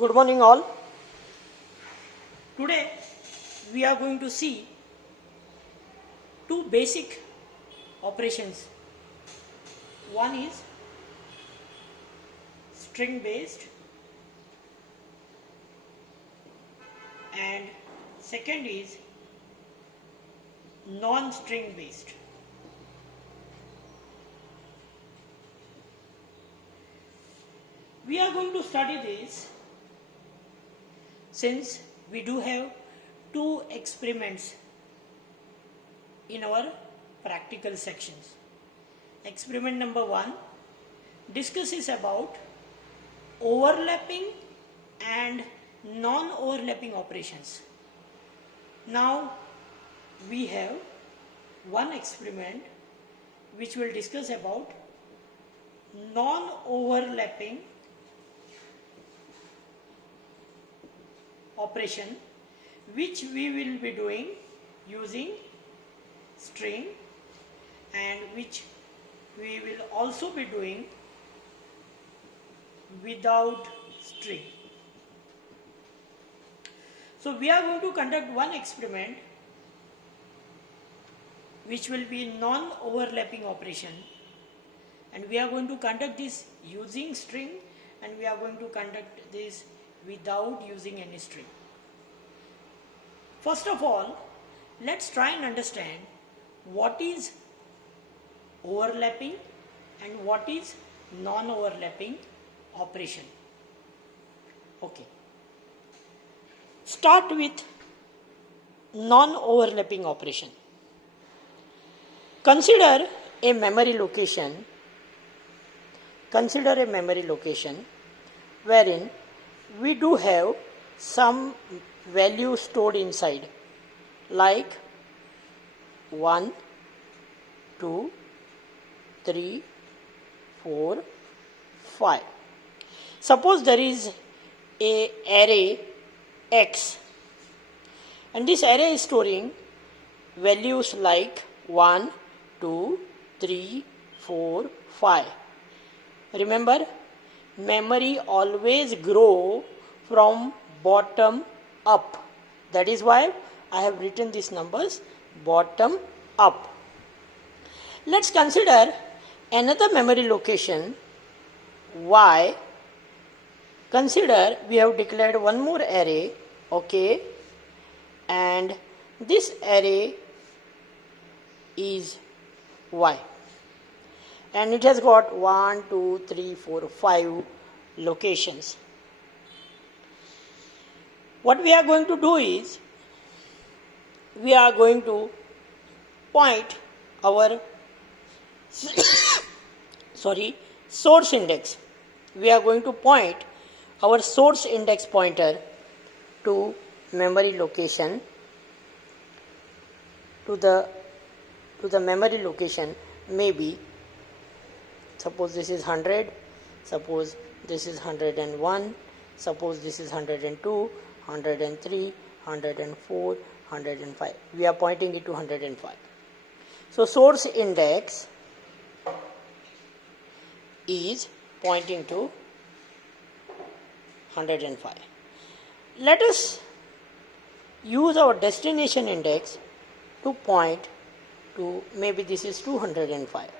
Good morning all. Today we are going to see two basic operations. One is string based and second is non-string based. We are going to study this since we do have two experiments in our practical sections. Experiment number 1 discusses about overlapping and non-overlapping operations. Now we have one experiment which will discuss about non-overlapping operation, which we will be doing using string and which we will also be doing without string. So we are going to conduct one experiment which will be non-overlapping operation, and we are going to conduct this using string and we are going to conduct this without using any string. First of all, let's try and understand what is overlapping and what is non-overlapping operation. Okay. Start with non-overlapping operation. Consider a memory location. Consider a memory location wherein we do have some value stored inside, like 1, 2, 3, 4, 5. Suppose there is a array X, and this array is storing values like 1, 2, 3, 4, 5. Remember, memory always grow from bottom up. That is why I have written these numbers bottom up. Let's consider another memory location Y. Consider we have declared one more array, okay, and this array is Y, and it has got 1, 2, 3, 4, 5 locations. What we are going to do is we are going to point our source index. We are going to point our source index pointer to memory location, to the memory location. Maybe suppose this is 100, suppose this is 101, suppose this is 102, 103, 104, 105. We are pointing it to 105. So source index is pointing to 105. Let us use our destination index to point to, maybe this is 205.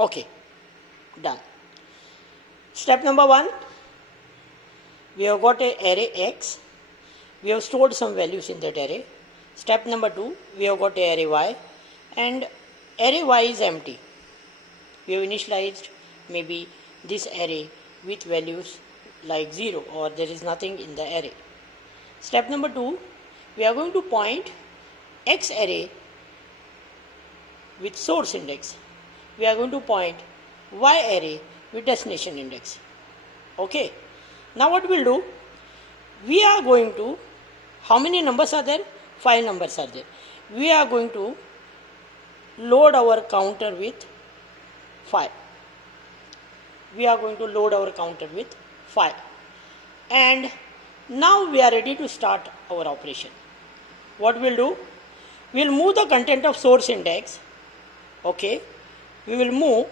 Okay, done. Step number 1, we have got an array X. We have stored some values in that array. Step number 2, we have got an array Y, and array Y is empty. We have initialized maybe this array with values like 0, or there is nothing in the array. Step number 2, we are going to point X array with source index. We are going to point Y array with destination index. Okay. Now what we'll do, we are going to, how many numbers are there? 5 numbers are there. We are going to load our counter with 5. We are going to load our counter with 5. And now we are ready to start our operation. What we'll do, we will move the content of source index. Okay, we will move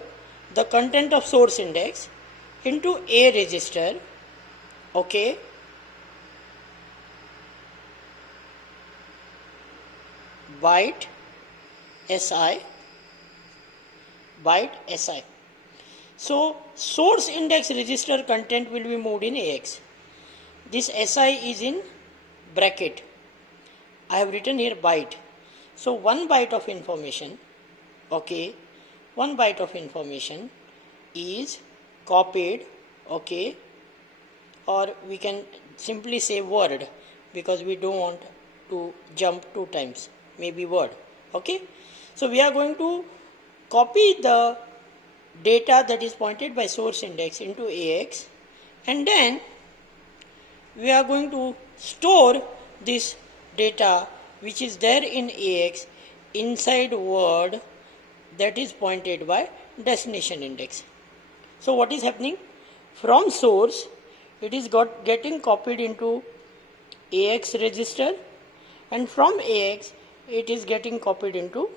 the content of source index into A register. Okay, byte SI, byte SI. So source index register content will be moved in AX. This SI is in bracket. I have written here byte. So 1 byte of information, okay, 1 byte of information is copied, okay, or we can simply say word because we don't want to jump 2 times, maybe word, okay. So we are going to copy the data that is pointed by source index into AX, and then we are going to store this data which is there in AX inside word that is pointed by destination index. So what is happening? From source it is getting copied into AX register, and from AX it is getting copied into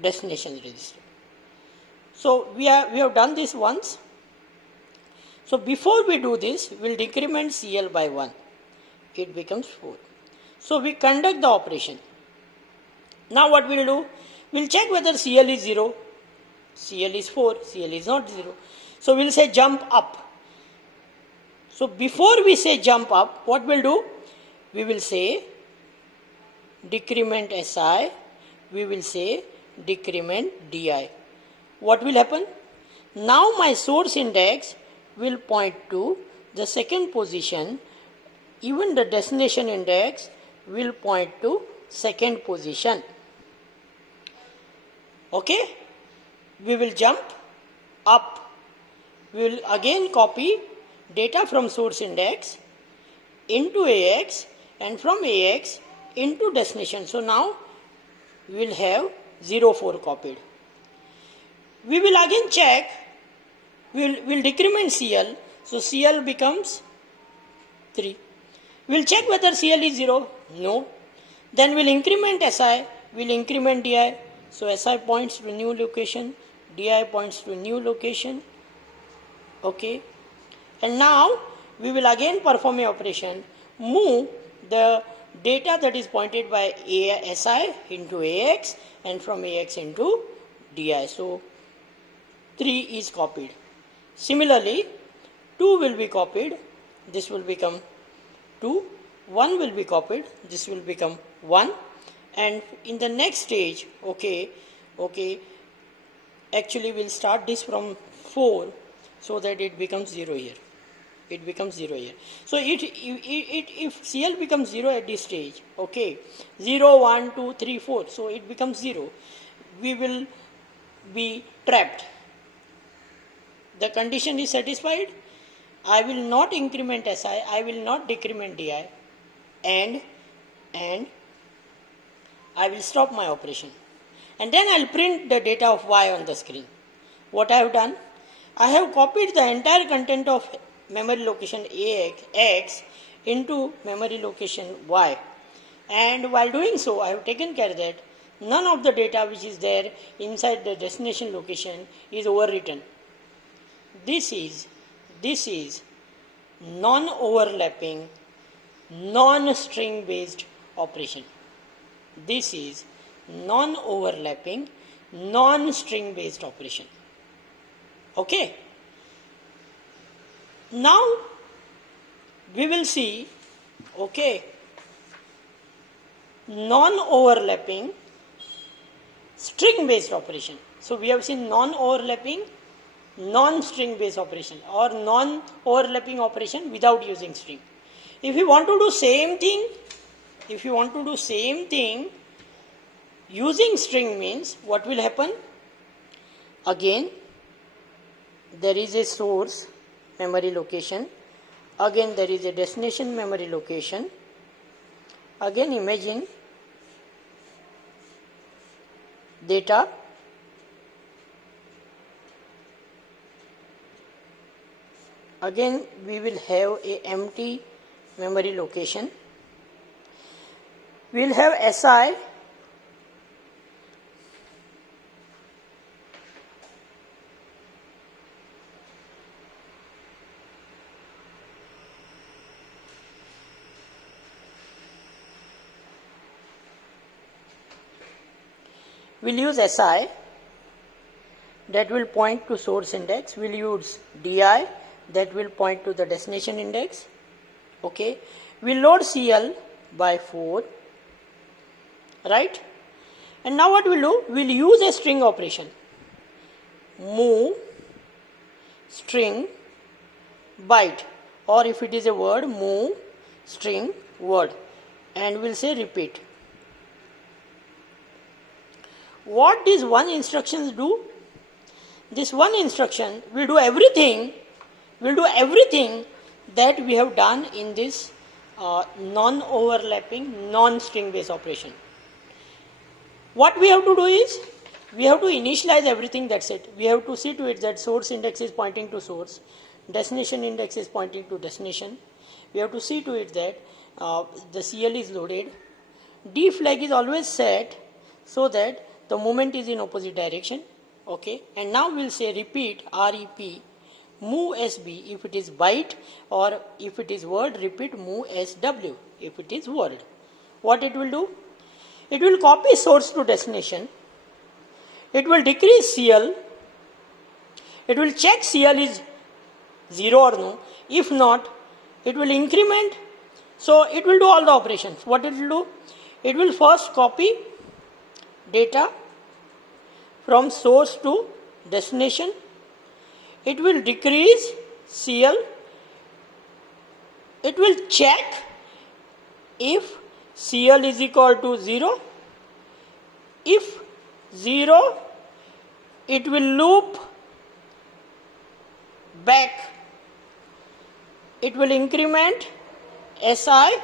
destination register. So we have done this once. So before we do this, we will decrement CL by 1. It becomes 4. So we conduct the operation. Now what we will do? We will check whether CL is 0. CL is 4. CL is not 0. So we will say jump up. So before we say jump up, what we will do? We will say decrement SI. We will say decrement DI. What will happen? Now my source index will point to the second position. Even the destination index will point to second position. Okay? We will jump up. We will again copy data from source index into AX and from AX into destination. So now we will have 0, 4 copied. We will again check. We will decrement CL. So CL becomes 3. We will check whether CL is 0. No. Then we will increment SI. We will increment DI. So SI points to new location. DI points to new location. Okay. And now we will again perform a operation. Move the data that is pointed by SI into AX and from AX into DI. So 3 is copied. Similarly, 2 will be copied. This will become 2. 1 will be copied. This will become 1. And in the next stage, okay, actually we'll start this from 4 so that it becomes 0 here. It becomes 0 here. So if CL becomes 0 at this stage, okay, 0, 1, 2, 3, 4, so it becomes 0. We will be trapped. The condition is satisfied. I will not increment SI. I will not decrement DI. And I will stop my operation. And then I will print the data of Y on the screen. What I have done? I have copied the entire content of memory location X into memory location Y. And while doing so, I have taken care that none of the data which is there inside the destination location is overwritten. This is non-overlapping, non-string based operation. This is non-overlapping, non-string based operation. Okay. Now we will see, okay, non-overlapping string based operation. So we have seen non-overlapping non-string based operation or non-overlapping operation without using string. If you want to do same thing, using string means what will happen? Again, there is a source memory location. Again, there is a destination memory location. Again, imagine data. Again, we will have a empty memory location. we will have SI we will use SI that will point to source index, we will use DI that will point to the destination index. Okay, we will load CL by 4, right? And now what we will do, we will use a string operation, move string byte, or if it is a word, move string word, and we will say repeat. What these one instructions do? This one instruction will do everything that we have done in this non-overlapping, non-string based operation. What we have to do is, we have to initialize everything, that's it. We have to see to it that source index is pointing to source, destination index is pointing to destination. We have to see to it that the CL is loaded. D flag is always set so that the movement is in opposite direction. Okay, and now we will say repeat REP move SB if it is byte, or if it is word, repeat move SW if it is word. What it will do? It will copy source to destination. It will decrease CL. It will check CL is 0 or no. If not, it will increment. So it will do all the operations. What it will do? It will first copy data from source to destination. It will decrease CL. It will check if CL is equal to 0. If 0, it will loop back. It will increment SI.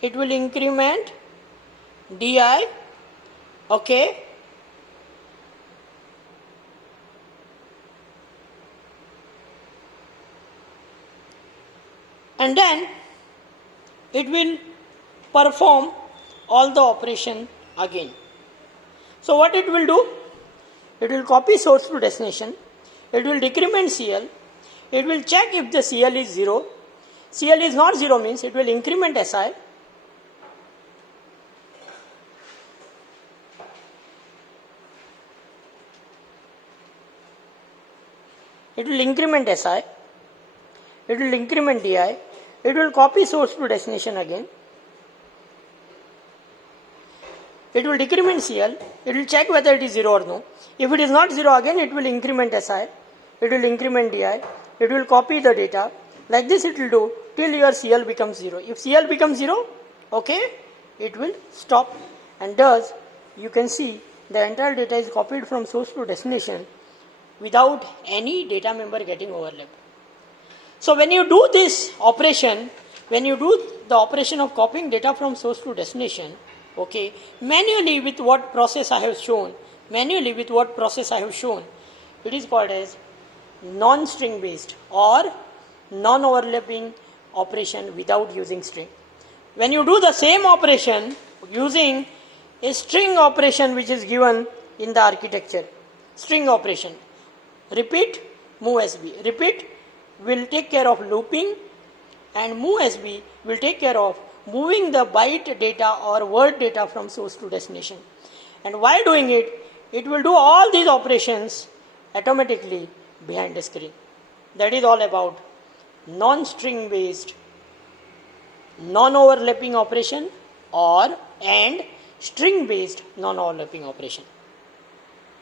It will increment DI. Okay. And then it will perform all the operation again. So what it will do? It will copy source to destination. It will decrement CL. It will check if the CL is 0. CL is not 0 means it will increment SI. It will increment SI. It will increment DI. It will copy source to destination again. It will decrement CL. It will check whether it is 0 or no. If it is not 0 again, it will increment SI. It will increment DI. It will copy the data. Like this it will do till your CL becomes 0. If CL becomes 0, okay, it will stop. And thus, you can see the entire data is copied from source to destination without any data member getting overlapped. So when you do this operation, when you do the operation of copying data from source to destination, okay, manually with what process I have shown, it is called as non-string based or non-overlapping operation without using string. When you do the same operation using a string operation which is given in the architecture, string operation, repeat, move SB, repeat will take care of looping, and move SB will take care of moving the byte data or word data from source to destination. And while doing it, it will do all these operations automatically behind the screen. That is all about non-string based, non-overlapping operation and string based non-overlapping operation.